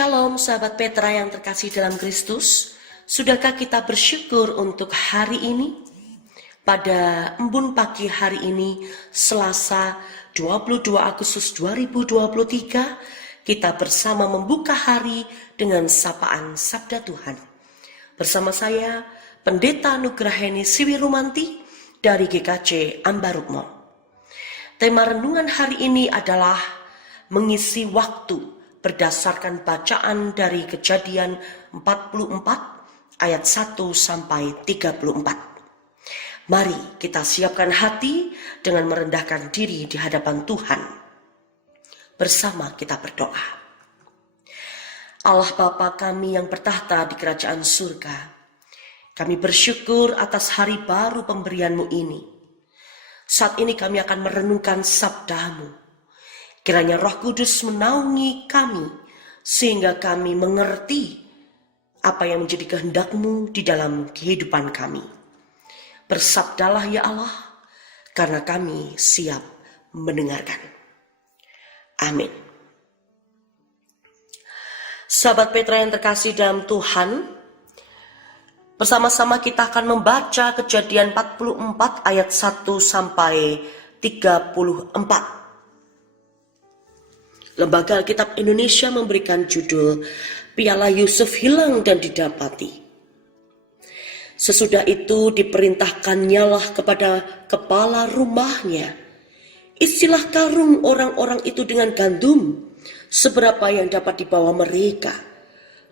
Shalom sahabat Petra yang terkasih dalam Kristus. Sudahkah kita bersyukur untuk hari ini? Pada embun pagi hari ini, Selasa 22 Agustus 2023, kita bersama membuka hari dengan sapaan Sabda Tuhan. Bersama saya, Pendeta Nugraheni Siwirumanti dari GKJ Ambarukmo. Tema renungan hari ini adalah mengisi waktu berdasarkan bacaan dari Kejadian 44 ayat 1 sampai 34. Mari kita siapkan hati dengan merendahkan diri di hadapan Tuhan. Bersama kita berdoa. Allah Bapa kami yang bertahta di kerajaan surga, kami bersyukur atas hari baru pemberian-Mu ini. Saat ini kami akan merenungkan sabda-Mu. Kiranya Roh Kudus menaungi kami, sehingga kami mengerti apa yang menjadi kehendak-Mu di dalam kehidupan kami. Bersabdalah ya Allah, karena kami siap mendengarkan. Amin. Sahabat Petra yang terkasih dalam Tuhan, bersama-sama kita akan membaca Kejadian 44 ayat 1 sampai 34. Lembaga Alkitab Indonesia memberikan judul Piala Yusuf Hilang dan Didapati. Sesudah itu diperintahkannyalah kepada kepala rumahnya, isilah karung orang-orang itu dengan gandum, seberapa yang dapat dibawa mereka,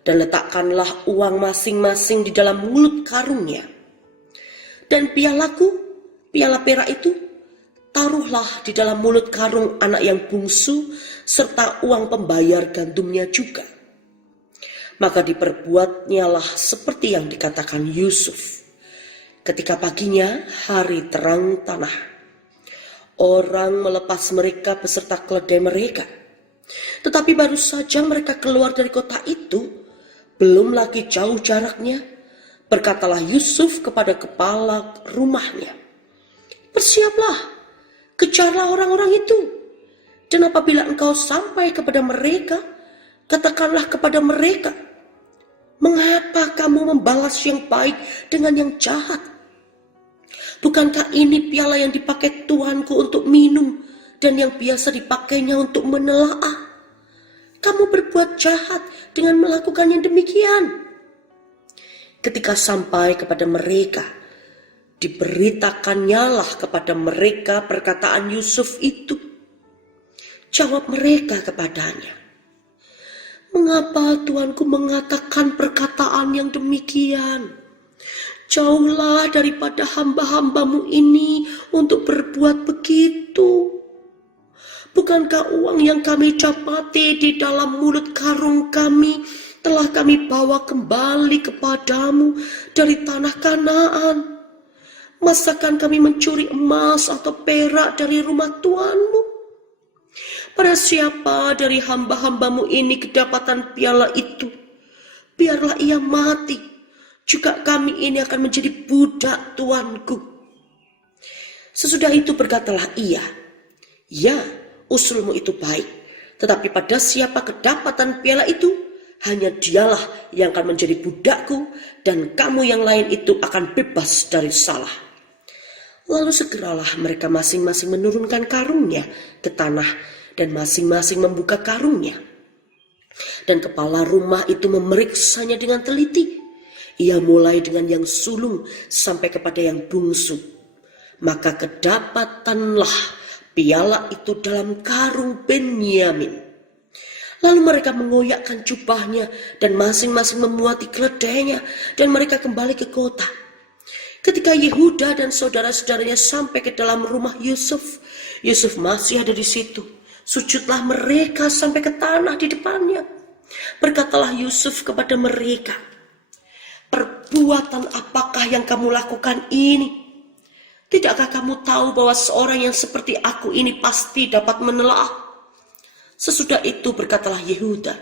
dan letakkanlah uang masing-masing di dalam mulut karungnya. Dan pialaku, piala perak itu, taruhlah di dalam mulut karung anak yang bungsu, serta uang pembayar gandumnya juga. Maka diperbuatnyalah seperti yang dikatakan Yusuf. Ketika paginya hari terang tanah, orang melepas mereka beserta keledai mereka. Tetapi baru saja mereka keluar dari kota itu, belum lagi jauh jaraknya, berkatalah Yusuf kepada kepala rumahnya, "Bersiaplah, kejarlah orang-orang itu. Dan apabila engkau sampai kepada mereka, katakanlah kepada mereka, mengapa kamu membalas yang baik dengan yang jahat? Bukankah ini piala yang dipakai Tuanku untuk minum dan yang biasa dipakainya untuk menelaah? Kamu berbuat jahat dengan melakukan yang demikian." Ketika sampai kepada mereka, diberitakannyalah kepada mereka perkataan Yusuf itu. Jawab mereka kepadanya, "Mengapa Tuanku mengatakan perkataan yang demikian? Jauhlah daripada hamba-hambamu ini untuk berbuat begitu. Bukankah uang yang kami dapati di dalam mulut karung kami telah kami bawa kembali kepadamu dari tanah Kanaan? Masakan kami mencuri emas atau perak dari rumah Tuanmu? Pada siapa dari hamba-hambamu ini kedapatan piala itu, biarlah ia mati, juga kami ini akan menjadi budak Tuanku." Sesudah itu berkatalah ia, "Ya, usulmu itu baik, tetapi pada siapa kedapatan piala itu, hanya dialah yang akan menjadi budakku, dan kamu yang lain itu akan bebas dari salah." Lalu segeralah mereka masing-masing menurunkan karungnya ke tanah, dan masing-masing membuka karungnya. Dan kepala rumah itu memeriksanya dengan teliti. Ia mulai dengan yang sulung sampai kepada yang bungsu. Maka kedapatanlah piala itu dalam karung Benyamin. Lalu mereka mengoyakkan jubahnya dan masing-masing memuati keledainya, dan mereka kembali ke kota. Ketika Yehuda dan saudara-saudaranya sampai ke dalam rumah Yusuf, Yusuf masih ada di situ. Sujudlah mereka sampai ke tanah di depannya. Berkatalah Yusuf kepada mereka, "Perbuatan apakah yang kamu lakukan ini? Tidakkah kamu tahu bahwa seorang yang seperti aku ini pasti dapat menelaah?" Sesudah itu berkatalah Yehuda,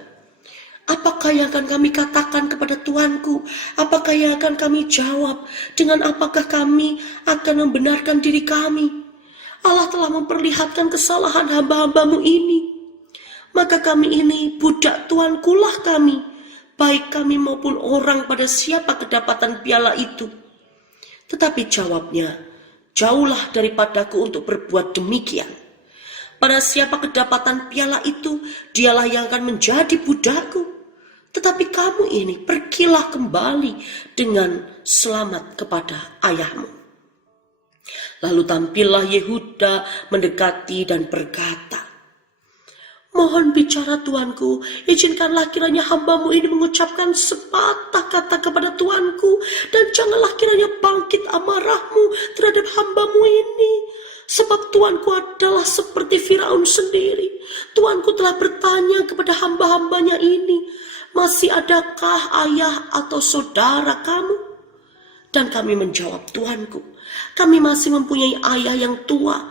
"Apakah yang akan kami katakan kepada Tuanku? Apakah yang akan kami jawab? Dengan apakah kami akan membenarkan diri kami? Allah telah memperlihatkan kesalahan hamba-hambamu ini. Maka kami ini budak tuankulah kami, baik kami maupun orang pada siapa kedapatan piala itu. Tetapi jawabnya, jauhlah daripadaku untuk berbuat demikian. Pada siapa kedapatan piala itu, dialah yang akan menjadi budakku. Tetapi kamu ini pergilah kembali dengan selamat kepada ayahmu. Lalu tampillah Yehuda mendekati dan berkata, mohon bicara tuanku, izinkanlah kiranya hambamu ini mengucapkan sepatah kata kepada tuanku, dan janganlah kiranya bangkit amarahmu terhadap hambamu ini. Sebab tuanku adalah seperti Firaun sendiri. Tuanku telah bertanya kepada hamba-hambanya ini, masih adakah ayah atau saudara kamu? Dan kami menjawab, tuanku, kami masih mempunyai ayah yang tua,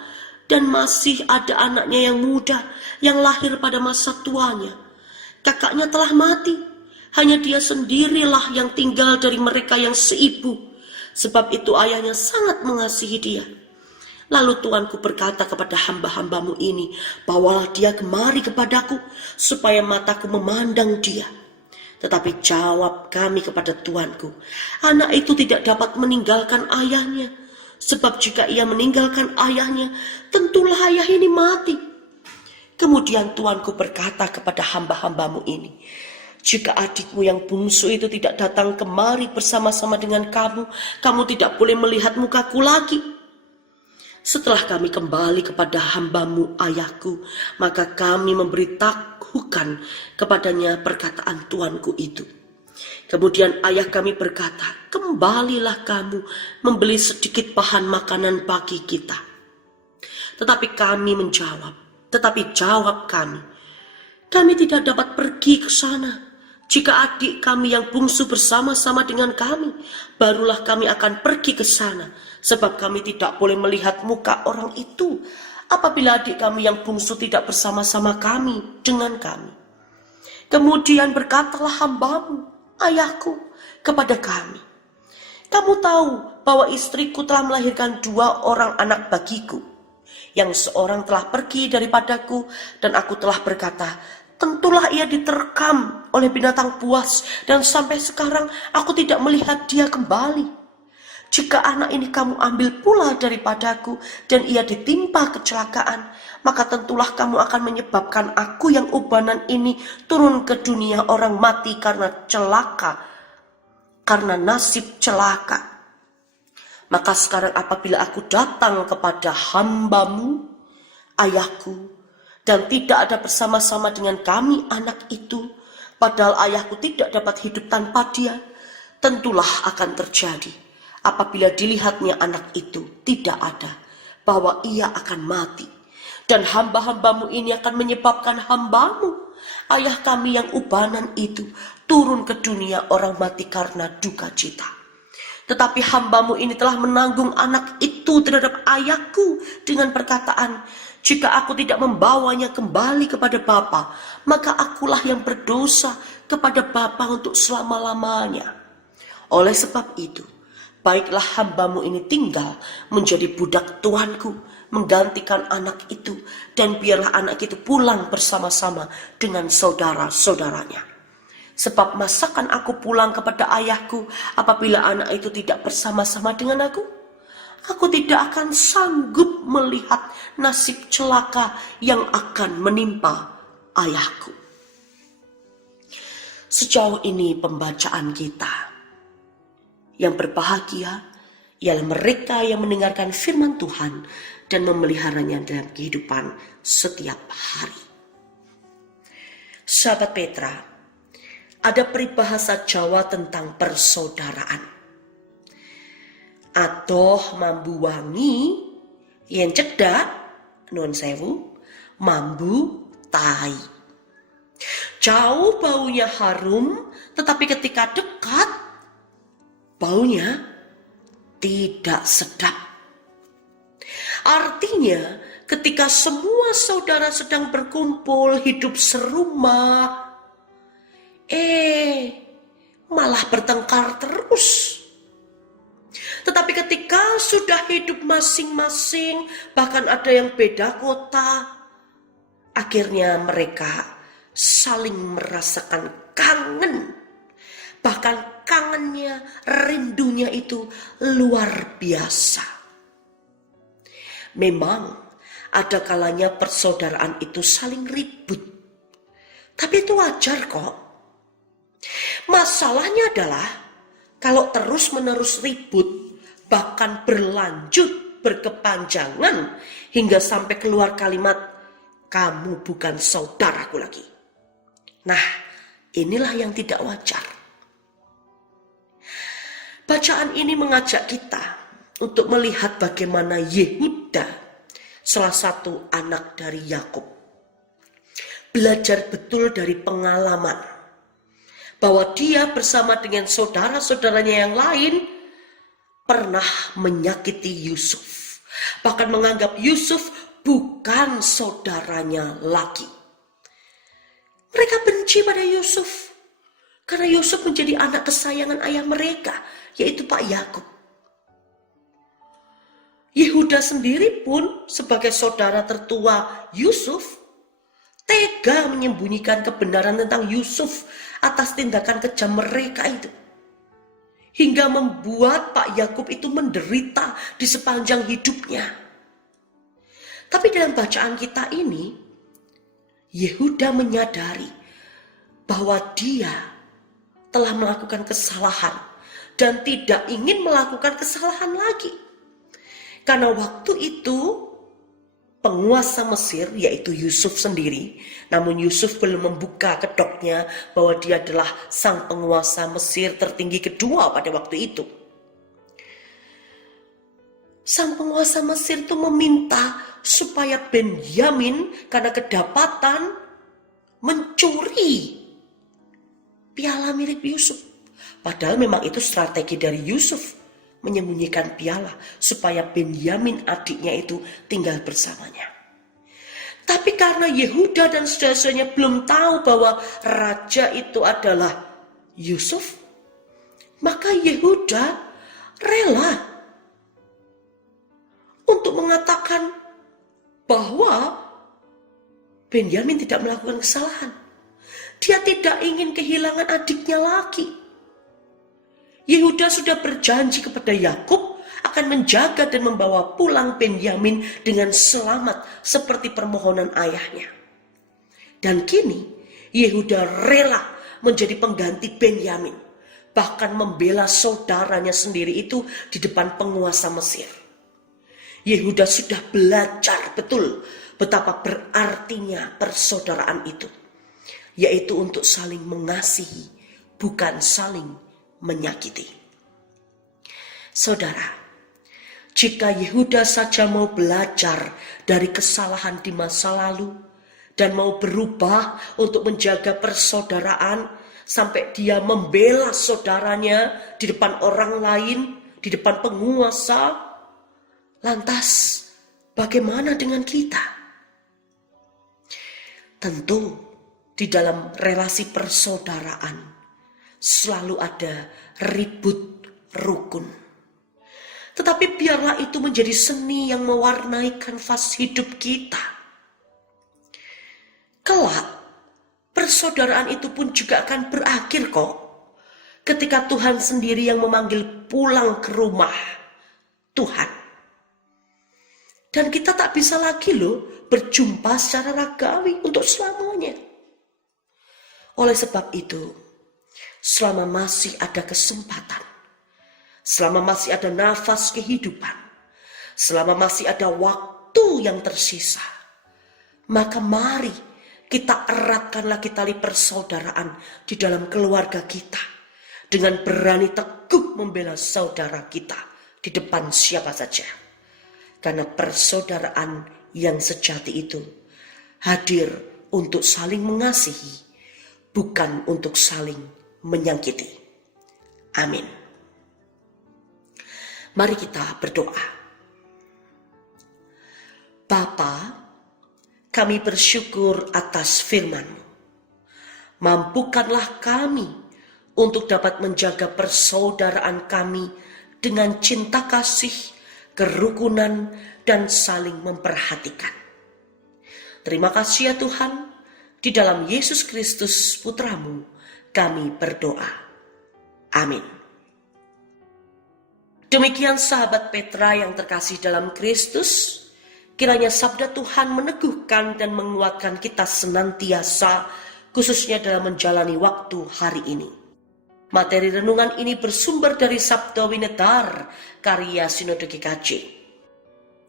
dan masih ada anaknya yang muda, yang lahir pada masa tuanya. Kakaknya telah mati, hanya dia sendirilah yang tinggal dari mereka yang seibu. Sebab itu ayahnya sangat mengasihi dia. Lalu tuanku berkata kepada hamba-hambamu ini, bawalah dia kemari kepadaku, supaya mataku memandang dia. Tetapi jawab kami kepada tuanku, anak itu tidak dapat meninggalkan ayahnya. Sebab jika ia meninggalkan ayahnya, tentulah ayah ini mati. Kemudian tuanku berkata kepada hamba-hambamu ini, jika adikmu yang bungsu itu tidak datang kemari bersama-sama dengan kamu, kamu tidak boleh melihat mukaku lagi. Setelah kami kembali kepada hambamu ayahku, maka kami memberitahukan kepadanya perkataan tuanku itu. Kemudian ayah kami berkata, kembalilah kamu membeli sedikit bahan makanan bagi kita. Tetapi jawab kami tidak dapat pergi ke sana. Jika adik kami yang bungsu bersama-sama dengan kami, barulah kami akan pergi ke sana. Sebab kami tidak boleh melihat muka orang itu apabila adik kami yang bungsu tidak bersama-sama kami dengan kami. Kemudian berkatalah hambamu, ayahku, kepada kami, kamu tahu bahwa istriku telah melahirkan 2 orang anak bagiku. Yang seorang telah pergi daripadaku, dan aku telah berkata, tentulah ia diterkam oleh binatang buas, dan sampai sekarang aku tidak melihat dia kembali. Jika anak ini kamu ambil pula daripadaku, dan ia ditimpa kecelakaan, maka tentulah kamu akan menyebabkan aku yang ubanan ini turun ke dunia orang mati karena nasib celaka. Maka sekarang apabila aku datang kepada hambamu, ayahku, dan tidak ada bersama-sama dengan kami anak itu, padahal ayahku tidak dapat hidup tanpa dia, tentulah akan terjadi apabila dilihatnya anak itu tidak ada, bahwa ia akan mati. Dan hamba-hambamu ini akan menyebabkan hambamu, ayah kami yang ubanan itu, turun ke dunia orang mati karena duka cita. Tetapi hambamu ini telah menanggung anak itu terhadap ayahku dengan perkataan, jika aku tidak membawanya kembali kepada Bapa, maka akulah yang berdosa kepada Bapa untuk selama-lamanya. Oleh sebab itu, baiklah hambamu ini tinggal menjadi budak tuanku, menggantikan anak itu, dan biarlah anak itu pulang bersama-sama dengan saudara-saudaranya. Sebab masakan aku pulang kepada ayahku apabila anak itu tidak bersama-sama dengan aku? Aku tidak akan sanggup melihat nasib celaka yang akan menimpa ayahku. Sejauh ini pembacaan kita. Yang berbahagia ialah mereka yang mendengarkan firman Tuhan dan memeliharanya dalam kehidupan setiap hari. Sahabat Petra, ada peribahasa Jawa tentang persaudaraan. Adoh mambu wangi, yen cedak, nuwun sewu, mambu tai. Jauh baunya harum, tetapi ketika dekat, baunya tidak sedap. Artinya, ketika semua saudara sedang berkumpul hidup serumah, malah bertengkar terus. Tetapi ketika sudah hidup masing-masing, bahkan ada yang beda kota, akhirnya mereka saling merasakan kangen. Bahkan kangennya, rindunya itu luar biasa. Memang ada kalanya persaudaraan itu saling ribut. Tapi itu wajar kok. Masalahnya adalah kalau terus-menerus ribut, bahkan berlanjut, berkepanjangan, hingga sampai keluar kalimat, kamu bukan saudaraku lagi. Nah, inilah yang tidak wajar. Bacaan ini mengajak kita untuk melihat bagaimana Yehuda, salah satu anak dari Yakub, belajar betul dari pengalaman bahwa dia bersama dengan saudara-saudaranya yang lain pernah menyakiti Yusuf, bahkan menganggap Yusuf bukan saudaranya lagi. Mereka benci pada Yusuf karena Yusuf menjadi anak kesayangan ayah mereka, yaitu Pak Yakub. Yehuda sendiri pun sebagai saudara tertua Yusuf tega menyembunyikan kebenaran tentang Yusuf atas tindakan kejam mereka itu, hingga membuat Pak Yakub itu menderita di sepanjang hidupnya. Tapi dalam bacaan kita ini, Yehuda menyadari bahwa dia telah melakukan kesalahan dan tidak ingin melakukan kesalahan lagi. Karena waktu itu penguasa Mesir, yaitu Yusuf sendiri, namun Yusuf belum membuka kedoknya bahwa dia adalah sang penguasa Mesir tertinggi kedua pada waktu itu. Sang penguasa Mesir itu meminta supaya Benyamin karena kedapatan mencuri piala mirip Yusuf. Padahal memang itu strategi dari Yusuf, menyembunyikan piala supaya Benyamin adiknya itu tinggal bersamanya. Tapi karena Yehuda dan saudara-saudaranya belum tahu bahwa raja itu adalah Yusuf, maka Yehuda rela untuk mengatakan bahwa Benyamin tidak melakukan kesalahan. Dia tidak ingin kehilangan adiknya lagi. Yehuda sudah berjanji kepada Yakub akan menjaga dan membawa pulang Benyamin dengan selamat seperti permohonan ayahnya. Dan kini Yehuda rela menjadi pengganti Benyamin, bahkan membela saudaranya sendiri itu di depan penguasa Mesir. Yehuda sudah belajar betul betapa berartinya persaudaraan itu, yaitu untuk saling mengasihi, bukan saling menyakiti. Saudara, jika Yehuda saja mau belajar dari kesalahan di masa lalu dan mau berubah untuk menjaga persaudaraan sampai dia membela saudaranya di depan orang lain, di depan penguasa, lantas bagaimana dengan kita? Tentu di dalam relasi persaudaraan selalu ada ribut rukun. Tetapi biarlah itu menjadi seni yang mewarnai kanvas hidup kita. Kelak, persaudaraan itu pun juga akan berakhir kok, ketika Tuhan sendiri yang memanggil pulang ke rumah Tuhan. Dan kita tak bisa lagi berjumpa secara ragawi untuk selamanya. Oleh sebab itu, selama masih ada kesempatan, selama masih ada nafas kehidupan, selama masih ada waktu yang tersisa, maka mari kita eratkan lagi tali persaudaraan di dalam keluarga kita, dengan berani teguh membela saudara kita di depan siapa saja. Karena persaudaraan yang sejati itu hadir untuk saling mengasihi, bukan untuk saling menyakiti. Amin. Mari kita berdoa. Bapa, kami bersyukur atas firman-Mu. Mampukanlah kami untuk dapat menjaga persaudaraan kami dengan cinta kasih, kerukunan, dan saling memperhatikan. Terima kasih ya Tuhan, Di dalam Yesus Kristus Putramu, kami berdoa. Amin. Demikian sahabat Petra yang terkasih dalam Kristus, kiranya sabda Tuhan meneguhkan dan menguatkan kita senantiasa, khususnya dalam menjalani waktu hari ini. Materi renungan ini bersumber dari Sabda Winetar, karya Sinode GKJ.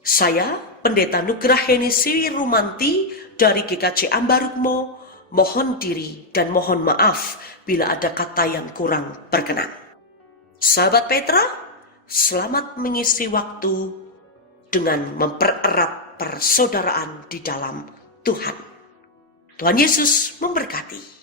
Saya, Pendeta Nugrah Heni Siwi Rumanti dari GKJ Ambarukmo, mohon diri dan mohon maaf bila ada kata yang kurang berkenan. Sahabat Petra, selamat mengisi waktu dengan mempererat persaudaraan di dalam Tuhan. Tuhan Yesus memberkati.